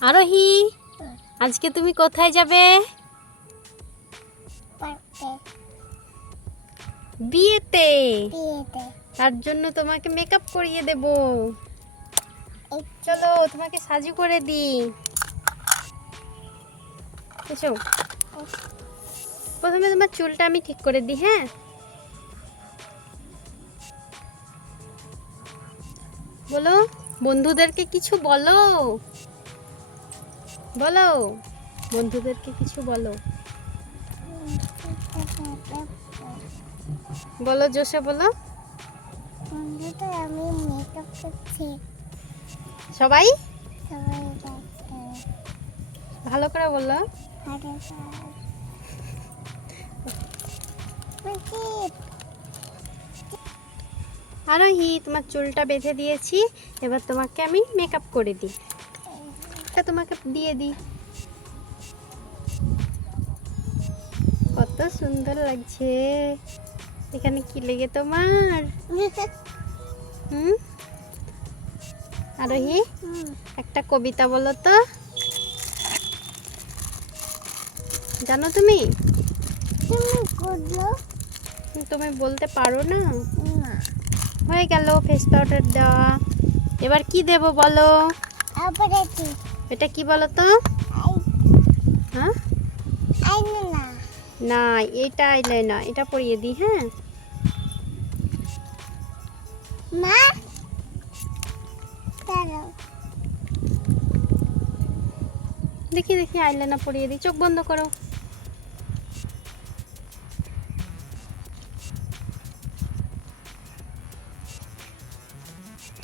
আরোহী, আজকে তুমি কোথায় যাবে? বিয়েতে। তার জন্য তোমাকে মেকআপ করিয়ে দেব। চলো তোমাকে সাজু করে দিই। এসো, প্রথমে তোমার চুলটা আমি ঠিক করে দিই। হ্যাঁ, বলো, বন্ধুদেরকে কিছু বলো। বলো, বন্ধুদেরকে কিছু বলো। বলো, জোশে বলো। আমি মেকআপ করছি। সবাই সবাই ভালো করে বলো। আরোহী, তোমার চুলটা বেঁধে দিয়েছি, এবার তোমাকে আমি মেকআপ করে দিই। এটা তোমাকে দিয়ে দিই। কত সুন্দর লাগছে। এখানে কি লেগে তোমার? হুম, আরোহী, একটা কবিতা বলো তো। জানো তুমি? তুমি বলতে পারো না? হয়ে গেল ফেস পাউডার দেওয়া। এবার কি দেব বলো? এটা কি বলো তো? হ্যাঁ, না, এটা আইলাইনার, এটা পরিয়ে দিই। হ্যাঁ, দেখি দেখি আইলাইনার পরিয়ে দিই। চোখ বন্ধ করো।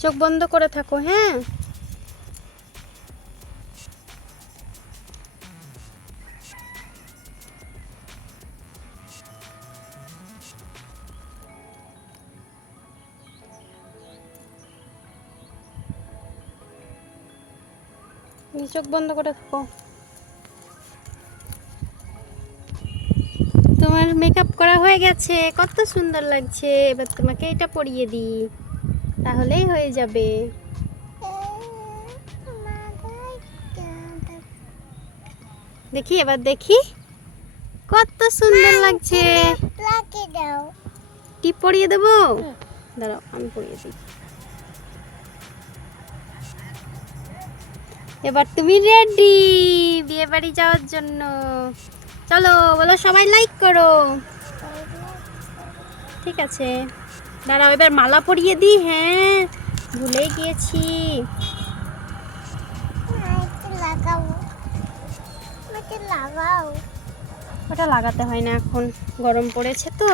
চোখ বন্ধ করে থাকো। হ্যাঁ, চোখ বন্ধ করে থাকো। তোমার মেকআপ করা হয়ে গেছে, কত সুন্দর লাগছে। এবার তোমাকে এটা পরিয়ে দিই, তাহলেই হয়ে যাবে। দেখি, এবার দেখি, কত সুন্দর লাগছে। টিপ পরিয়ে দেবো? দাঁড়াও, আমি পরিয়ে দিই। এবার তুমি রেডি বিয়ে বাড়ি যাওয়ার জন্য। চলো, বলো সবাই লাইক করো। ঠিক আছে, দাঁড়াও, এবার মালা পরিয়ে দিই। হ্যাঁ, ভুলে গিয়েছি। ওটা লাগাতে হয় না, এখন গরম পড়েছে তো।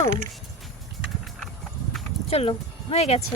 চলো, হয়ে গেছে।